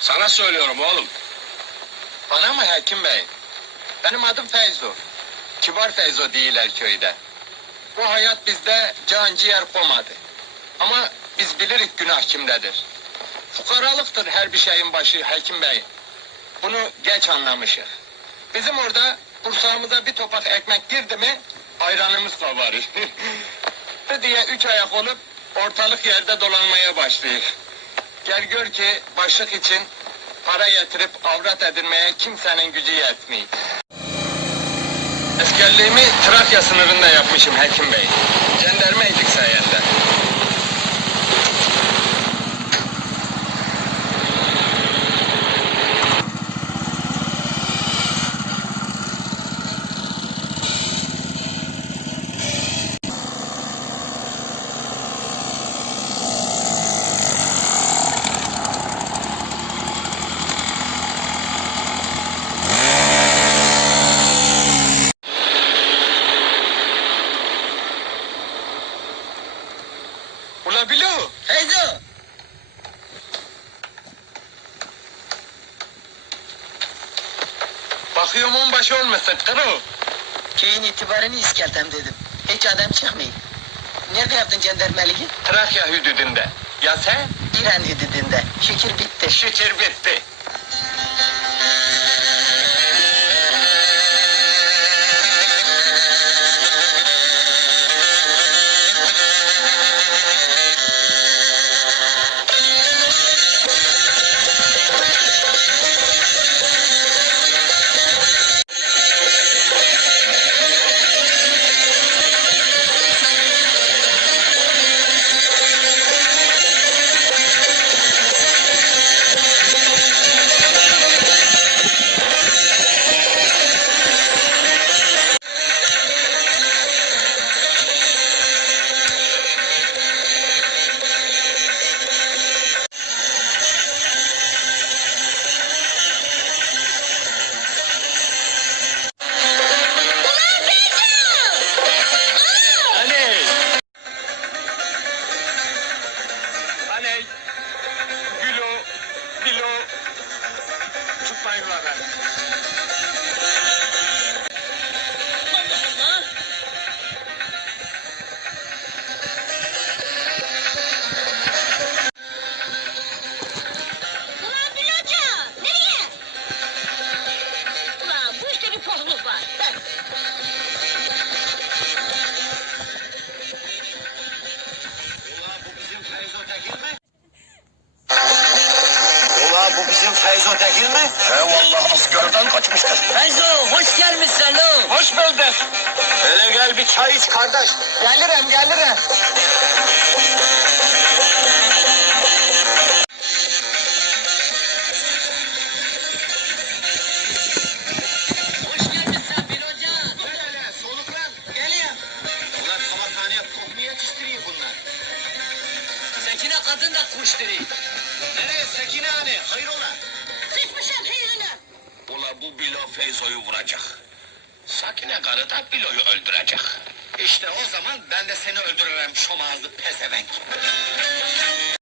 Sana söylüyorum oğlum. Bana mı Hekim Bey? Benim adım Feyzo. Kibar Feyzo değiller köyde. Bu hayat bizde can ciğer komadı. Ama biz bilirik günah kimdedir. Fukaralıktır her bir şeyin başı Hekim Bey. Bunu geç anlamışız. Bizim orada kursağımıza bir topak ekmek girdi mi ayranımız kabarır. Diye üç ayak olup ortalık yerde dolanmaya başlıyor. Gel gör ki başlık için para getirip avrat edinmeye kimsenin gücü yetmiyor. Askerliğimi Trakya sınırında yapmışım Hekim Bey. Jandarmaydık sayende. Ula Bilo, Feyzo. bakıyorum onbaşı olmasın kırı. Köyün itibarını iskeltem dedim. Hiç adam çıkmıyor. Nerede yaptın cendermeliği? Trakya hüdüdünde. Ya sen? İran hüdüdünde. Şükür bitti. Şükür bitti. Bizim Feyzo Tekin mi? He vallahi askerden kaçmıştır. Feyzo hoş gelmişsin lo. Hoş bulduk. Hele gel bir çay iç kardeş. Gelirim, gelirim. Sekine kadın da kuşturuyor. Hayrola? Sıçmışım heyline. Ula bu Bilo Feyzo'yu vuracak. Sakine karı da Bilo'yu öldürecek. İşte o zaman ben de seni öldürürüm şomağızlı pezevenk.